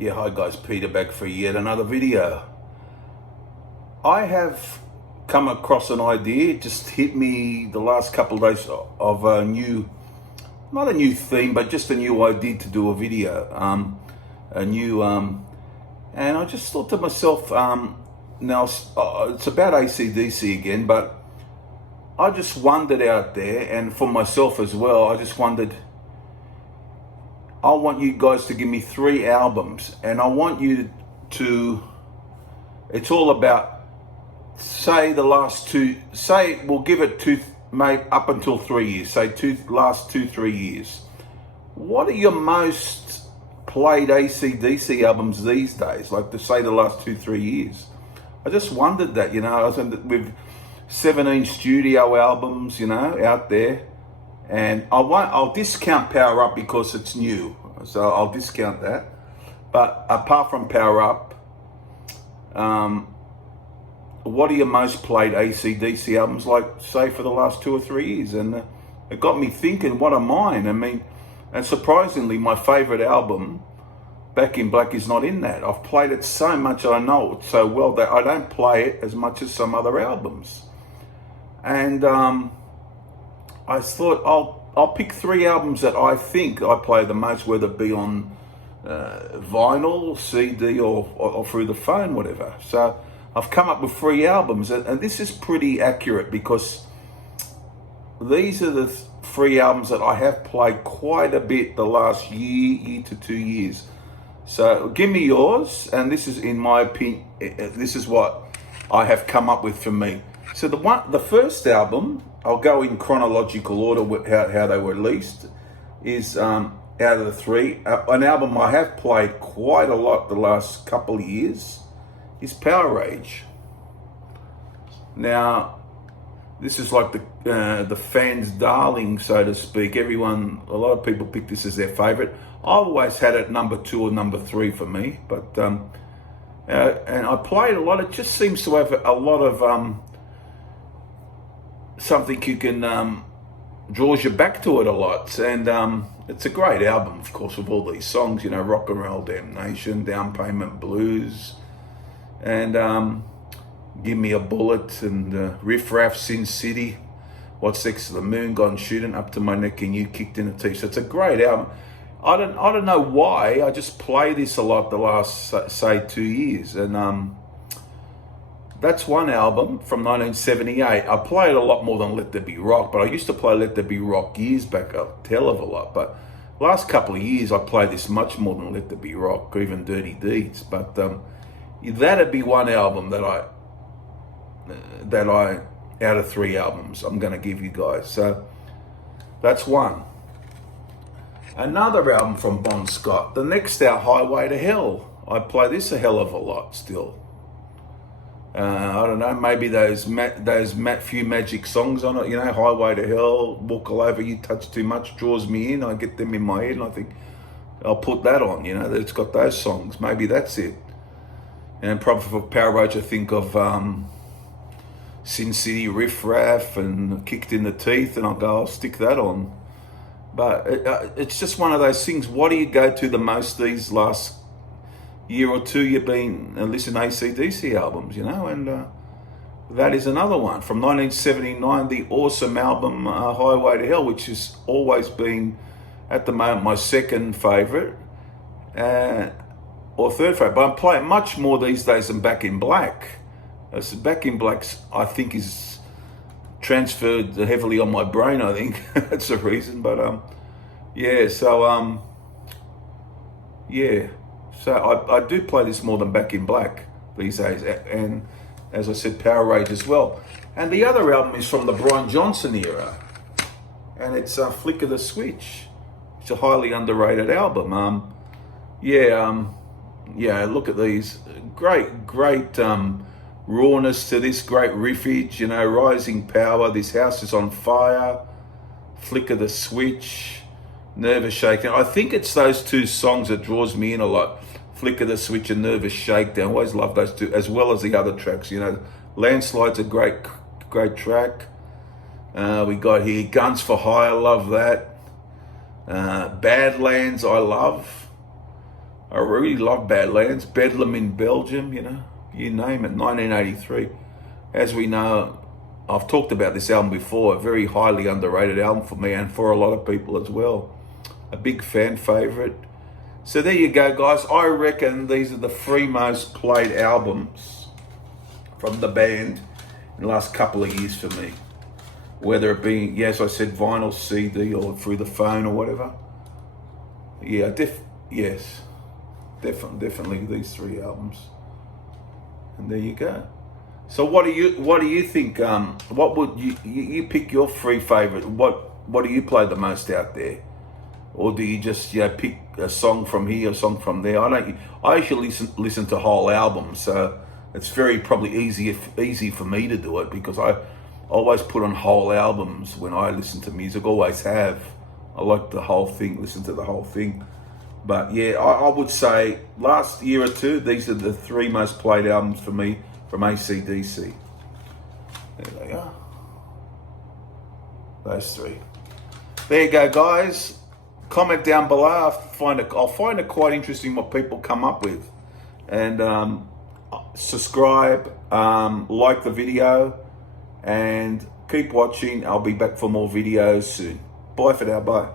Yeah, hi guys, Peter back for yet another video. I have come across an idea, it just hit me the last couple of days of a new, not a new theme, but just a new idea to do a video. And I just thought to myself, now it's about AC/DC again, but I just wondered out there, and for myself as well, I just wondered, I want you guys to give me 3 albums, and I want you to, it's all about, say the last 2, say we'll give it 2, maybe up until 3 years, say last 2-3 years. What are your most played AC/DC albums these days? Like to say the last 2-3 years. I just wondered that, I was with 17 studio albums, out there. And I'll discount Power Up because it's new, so I'll discount that. But apart from Power Up, what are your most played AC/DC albums, like say for the last 2 or 3 years? And it got me thinking, what are mine? I mean, and surprisingly, my favorite album, Back in Black, is not in that. I've played it so much, I know it so well that I don't play it as much as some other albums. And I thought I'll pick 3 albums that I think I play the most, whether it be on vinyl, CD, or through the phone, whatever. So I've come up with 3 albums, and this is pretty accurate because these are the 3 albums that I have played quite a bit the last year to 2 years. So give me yours, and this is, in my opinion, this is what I have come up with for me. So the first album, I'll go in chronological order with how they were released, is out of the 3. An album I have played quite a lot the last couple of years is Powerage. Now, this is like the fans' darling, so to speak. A lot of people pick this as their favorite. I've always had it number 2 or number 3 for me, but and I played a lot. It just seems to have a lot of something you can draws you back to it a lot, and it's a great album, of course, with all these songs, Rock and Roll Damnation, Down Payment Blues, and Give Me a Bullet, and Riff Raff, Sin City, What's Next to the Moon, Gone Shooting, Up to My Neck and You, Kicked in the Teeth. So it's a great album. I don't know why, I just play this a lot the last, say, 2 years, and that's one album from 1978. I play it a lot more than Let There Be Rock, but I used to play Let There Be Rock years back a hell of a lot. But last couple of years, I play this much more than Let There Be Rock, or even Dirty Deeds. But that'd be one album that I, out of 3 albums, I'm going to give you guys. So that's one. Another album from Bon Scott, the next out, Highway to Hell. I play this a hell of a lot still. I don't know, maybe those few magic songs on it, Highway to Hell, Walk All Over You, Touch Too Much, draws me in. I get them in my head and I think, I'll put that on, that it's got those songs. Maybe that's it. And probably for Powerage, I think of Sin City, Riff Raff, and Kicked in the Teeth, and I'll stick that on. But it's just one of those things. What do you go to the most these last year or 2? You've been listening to AC/DC albums, and that is another one from 1979, the awesome album Highway to Hell, which has always been, at the moment, my second favorite or third favorite. But I'm playing much more these days than Back in Black. Back in Black, I think, is transferred heavily on my brain. I think that's the reason. But yeah. So yeah. So I do play this more than Back in Black these days, and as I said, Powerage as well. And the other album is from the Brian Johnson era, and it's Flick of the Switch. It's a highly underrated album. Yeah, look at these. Great rawness to this, great riffage, Rising Power, This House is on Fire, Flick of the Switch, Nervous Shakedown. I think it's those 2 songs that draws me in a lot. Flick of the Switch and Nervous Shakedown. Always love those 2, as well as the other tracks. Landslide's a great track. We got here Guns for Hire, love that. Badlands, I love. I really love Badlands. Bedlam in Belgium, you know, you name it, 1983. As we know, I've talked about this album before, a very highly underrated album for me and for a lot of people as well. A big fan favorite. So there you go, guys. I reckon these are the three most played albums from the band in the last couple of years for me. Whether it be, yes, I said vinyl, CD, or through the phone or whatever. Yeah, yes, definitely these three albums. And there you go. So what do you think? What would you pick your three favorite? What do you play the most out there? Or do you just pick a song from here, a song from there? I usually listen to whole albums, so it's very probably easy for me to do it because I always put on whole albums when I listen to music. Always have. I like the whole thing, listen to the whole thing. But yeah, I would say last year or two, these are the three most played albums for me from AC/DC. There they are. Those three. There you go, guys. Comment down below. I'll find it quite interesting what people come up with. And subscribe, like the video, and keep watching. I'll be back for more videos soon. Bye for now. Bye.